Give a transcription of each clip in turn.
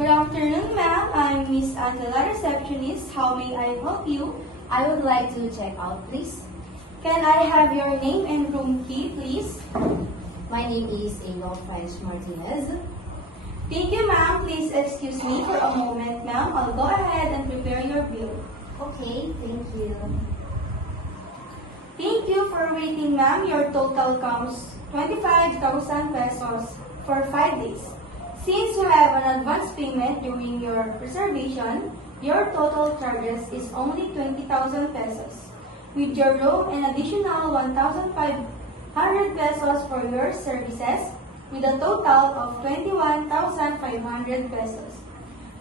Good afternoon, ma'am. I'm Miss Angela, receptionist. How may I help you? I would like to check out, please. Can I have your name and room key, please? My name is Angel French Martinez. Thank you, ma'am. Please excuse me for a moment, ma'am. I'll go ahead and prepare your bill. Okay, thank you. Thank you for waiting, ma'am. Your total comes 25,000 pesos for 5 days. Since you have an advance payment during your reservation, your total charges is only 20,000 pesos. With your room, an additional 1,500 pesos for your services, with a total of 21,500 pesos.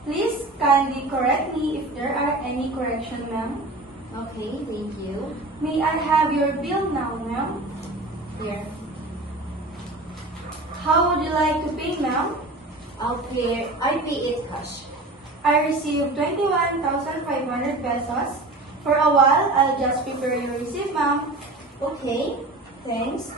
Please kindly correct me if there are any correction, ma'am. Okay, thank you. May I have your bill now, ma'am? Here. How would you like to pay, ma'am? I pay it cash. I received 21,500 pesos. For a while, I'll just prepare your receipt, ma'am. Okay, thanks.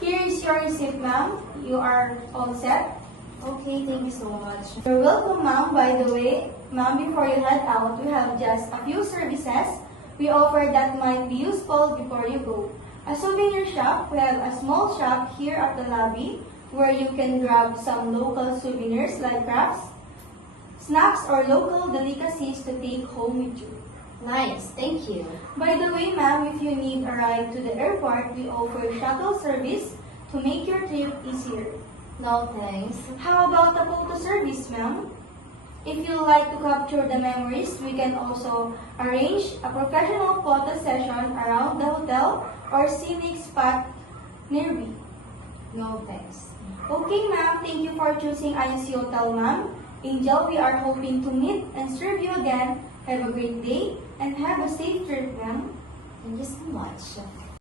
Here is your receipt, ma'am. You are all set. Okay, thank you so much. You're welcome, ma'am. By the way, ma'am, before you head out, we have just a few services we offer that might be useful before you go. A souvenir shop. We have a small shop here at the lobby where you can grab some local souvenirs like crafts, snacks, or local delicacies to take home with you. Nice, thank you. By the way, ma'am, if you need a ride to the airport, we offer shuttle service to make your trip easier. No, thanks. How about the photo service, ma'am? If you like to capture the memories, we can also arrange a professional photo session around the hotel or scenic spot nearby. No, thanks. Okay, ma'am. Thank you for choosing INC Hotel, ma'am. Angel, we are hoping to meet and serve you again. Have a great day and have a safe trip, ma'am. Thank you so much.